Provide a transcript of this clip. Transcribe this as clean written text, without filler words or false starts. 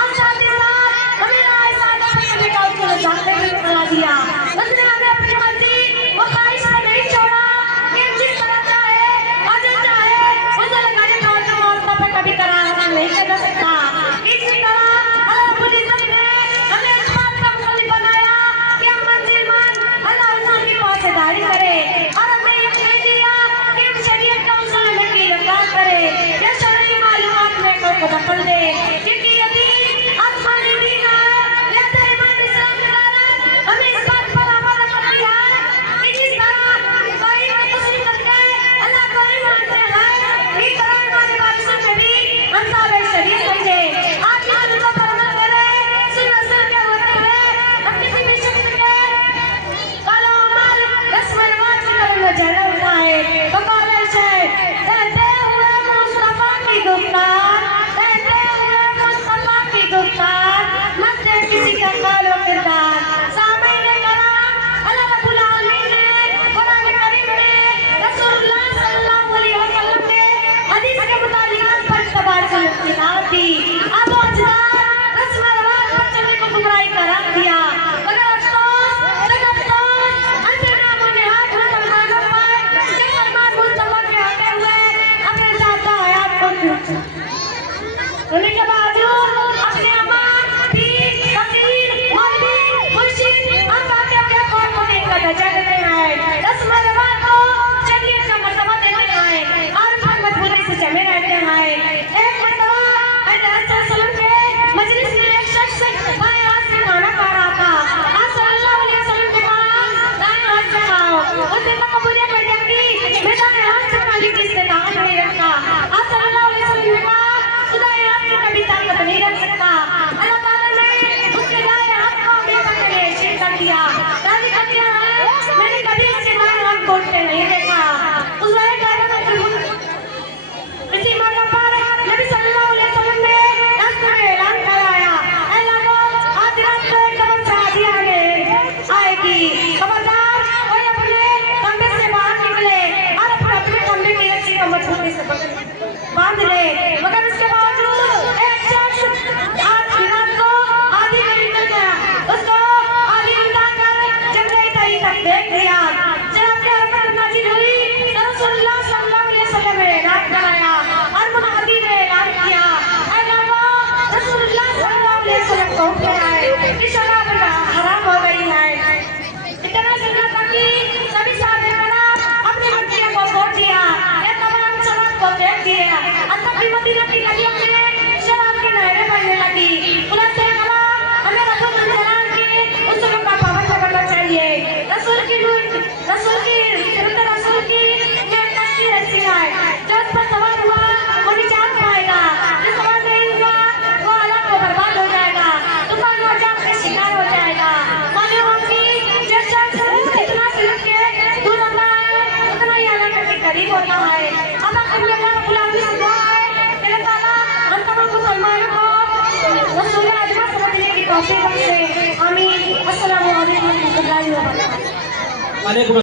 और साथ ही साथ हमें ऐसा करने का उसने जानते हुए बना दिया। उसने हमें अपनी मर्जी और ख्वाहिश पर नहीं छोड़ा कि जिस तरह चाहे और जो चाहे उसे लगाने का औरतों पर कभी करार नहीं कर सकता। इसी तरह अल्लाह रब्बुल इज्जत ने हमें इस बात का मुखलिफ बनाया कि हम मंजिलमान अल्लाह की पासेदारी करें और हमें ये नहीं दिया कि हम शरीयत का उसूल में की इकरार करें या शरई मालूमात में को दखल दे, क्योंकि यदि आसमानी दीन है या ईमान इस्लाम के कारण हमें इस बात पर आमादा करती है कि जिस तरह कोई तस्लीम करके अल्लाह को ही मानते हैं इस तरह हमारे बादशाह में भी अंसार शरीयत समझे। आज की उनको परवाह करे सुन्नत के होते हुए हम किसी भी शख्स के काला अमल रस्म रिवाज की तरफ नजर उठाए तो कॉलेज है कहते हुए मुस्तफा की गुफ्तार मत दे किसी का कालो किरदार। सामईन कराम अल्लाह रब्बुल आलमीन ने कुरान करीम में रसूलुल्लाह सल्लल्लाहु अलैहि वसल्लम के हदीस के मुताबिक पर तबादल की दावत दी। अब अजदार रस्म रिवाज पर चलने को गुमराही करार दिया। मगर अफसोस अंतिम नामों निहाद मुसलमानों पर ये फरमान मुस्तफा के आते हुए अपने ज़ाता हयात को होने के बावजूद अपने अमान पीर फकीर मौलवी मुर्शिद और बाकी अपने कौम को इनका दर्जा देते हैं, रस्म रिवाज को शरीयत का मर्तबा देते हैं और फिर मजबूती से जमे रहते हैं। एक मर्तबा के मजलिस में एक शख्स बाएं हाथ से खाना खा रहा था। आप सल्लल्लाहु अलैहि वसल्लम के पास दाएं हाथ से खाओ। उसने तकब्बुरियत में देखी मैं दाएं हाथ से खाने की इस्तेताअत नहीं रखता। आप सल्लल्लाहु अलैहि वसल्लम ने कहा कभी ताकत नहीं रख सकता। अल्लाह ताला ने उसके दाएं हाथ को बेटा के लिए शेर कर दिया। राजी कर दिया है मैंने कभी उसके दाएं हाथ को उठते नहीं देखा। उस वक्त इसी मौका पर नबी सल्लल्लाहु अलैहि वसल्लम ने रास्ते में ऐलान कराया, ऐ लोगों आज रात को एक कमर शादी आएगी, खबरदार कोई अपने कमरे से बाहर निकले और अपने कमरे की रस्सी को मजबूती से बांध ले। मगर उसके बावजूद देख लिया जब अपने अरफत नाजिल हुई तो रसूलुल्लाह सल्लल्लाहु अलैहि वसल्लम ने ऐलान कराया और मुनादी ने ऐलान किया, ऐ लोगों रसूलुल्लाह सल्लल्लाहु अलैहि वसल्लम को हुक्म है कि शराब हराम हो गई है। इतना सुना था कि सभी साहब कराम अपने बच्चे को फोड़ दिया या तमाम शराब को फेंक दिया और तब भी मदीना की नदियों में शराब की नहरें बहने लगी। खुलासे कलाम हमें रसूल जलाल के उसूलों का पाबंद बनना चाहिए। रसूल की नेमत ऐसी है जो उस पर सवार हुआ वो निजात पाएगा, जो सवार नहीं हुआ वो हालात को बर्बाद हो जाएगा, तूफान हो जाए अपने शिकार हो जाएगा। मालूम हो कि जो शख्स जितना सिलक के दूर होता है उतना ही अल्लाह के करीब होता है। अब अल्लाह रब्बुल आलमीन से दुआ है कि अल्लाह ताला हम तमाम मुसलमानों को रसूल अजमत समझने की तौफीक बख्शे। आमीन। अस्सलामु अलैकुम व रहमतुल्लाहि व बरकातहू।